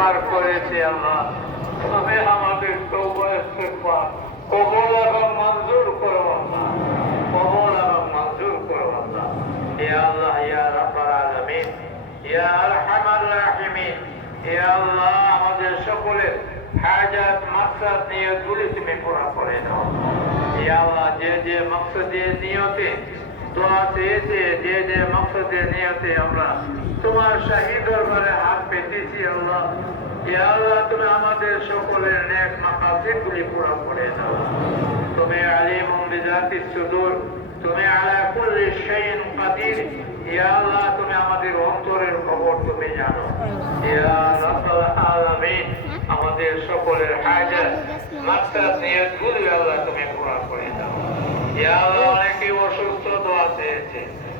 ইস্তেকবার করেছি আল্লাহ। তুমি আমাদের কবল এবং মঞ্জুর করো কবল এবং মঞ্জুর করো ইয়া আল্লাহ ইয়া রাব্বাল আলামিন ইয়া আরহামার রাহিমিন ইয়া আল্লাহ, আমাদের সকলের হাজাত মাকসাদ নিয়তগুলি তুমি পুরা করে দাও ইয়া আল্লাহ, যে যে মকসদে নিয়তে দোয়া চেয়েছে, যে যে মকসদের নিয়তে আমরা। তোমার শাহী দরবারে হাত পেতেছি আল্লাহ। আল্লাহ, তুমি আমাদের সকলের নেক মাকাসিদগুলি পুরা করে দাও। তুমি আলিম বিজাতি সুদূর, তুমি আলা কুল্লি শাইইন কাদির। আল্লাহ, তুমি আমাদের অন্তরের খবর তুমি জানো। ইয়া রাব্বাল আলামিন, আমাদের সকলের হাজাত মাকসাদ নিয়তগুলি আল্লাহ তুমি পুরা করে দাও। ইয়া আল্লাহ অনেকে অসুস্থ দোয়া চেয়েছে ইয়া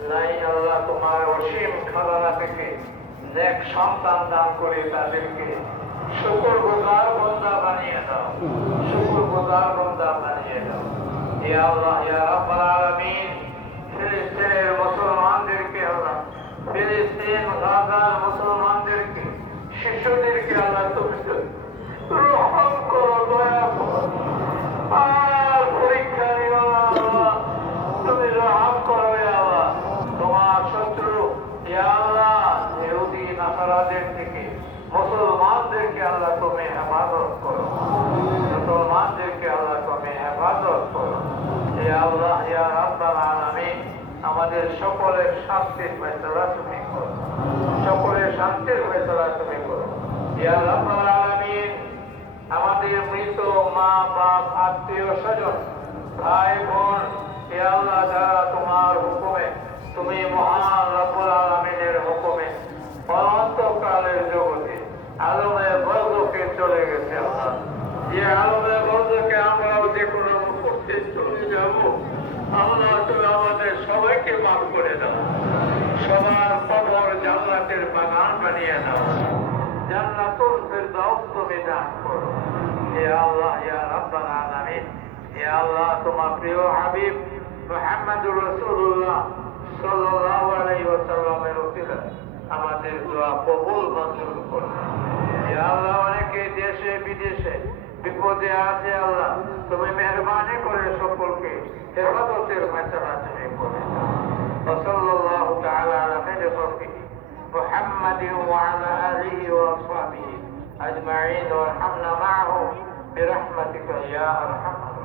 নাই তোমার অসীম সন্তান দান শুকুর বন্দা বানিয়ে দাও। শুকুর দাও। ইয়া মুসলমানদেরকে শিশুদেরকে আল্লাহ তুমি রহম করো দয়া করো আর পরীক্ষা নিও না আল্লাহ। তুমি রহম করো ইয়া আল্লাহ। তোমার শত্রু ইয়া আল্লাহ, ইহুদি নাসারাদের থেকে মুসলমানদেরকে আল্লাহ তুমি হেফাজত ইয়া ইয়া আমাদের সকলের শান্তির ফয়সালা তুমি করো সকলের শান্তির ফয়সালা তুমি করো ইয়া আমাদের মৃত মা বাপ আত্মীয় স্বজন ভাই বোন আল্লাহ যারা তোমার হুকুমে তুমি মহান রব্বুল আলমিনের হুকুমে অনন্তকালের জগতে আলমে বর্গকে চলে গেছে আল্লাহ। যে আলমে বর্গকে আমরাও যে কোনো মুহূর্তে চলে যাব আল্লাহ তুমি আমাদের সবাইকে মাফ করে দাও সবার কবর জান্নাতের বাগান বানিয়ে দাও। জান্নাতুল ফিরদাউস তুমি দান করো। হে আল্লাহ ইয়া রাব্বাল আলামিন। হে আল্লাহ তোমার প্রিয় হাবিব মুহাম্মদুর রাসূলুল্লাহ সাল্লাল্লাহু আলাইহি ওয়াসাল্লামের উসিলা আমাদের দোয়া কবুল মঞ্জুর করো। হে আল্লাহ অনেকে দেশে বিদেশে বিপদে আছে আল্লাহ তুমি মেহরবানি করে সকলকে হেফাজতের ফয়সালা তুমি করে দাও وصلى الله تعالى على خير خلقه محمد وعلى آله وأصحابه أجمعين وارحمنا معهم برحمتك يا أرحم الراحمين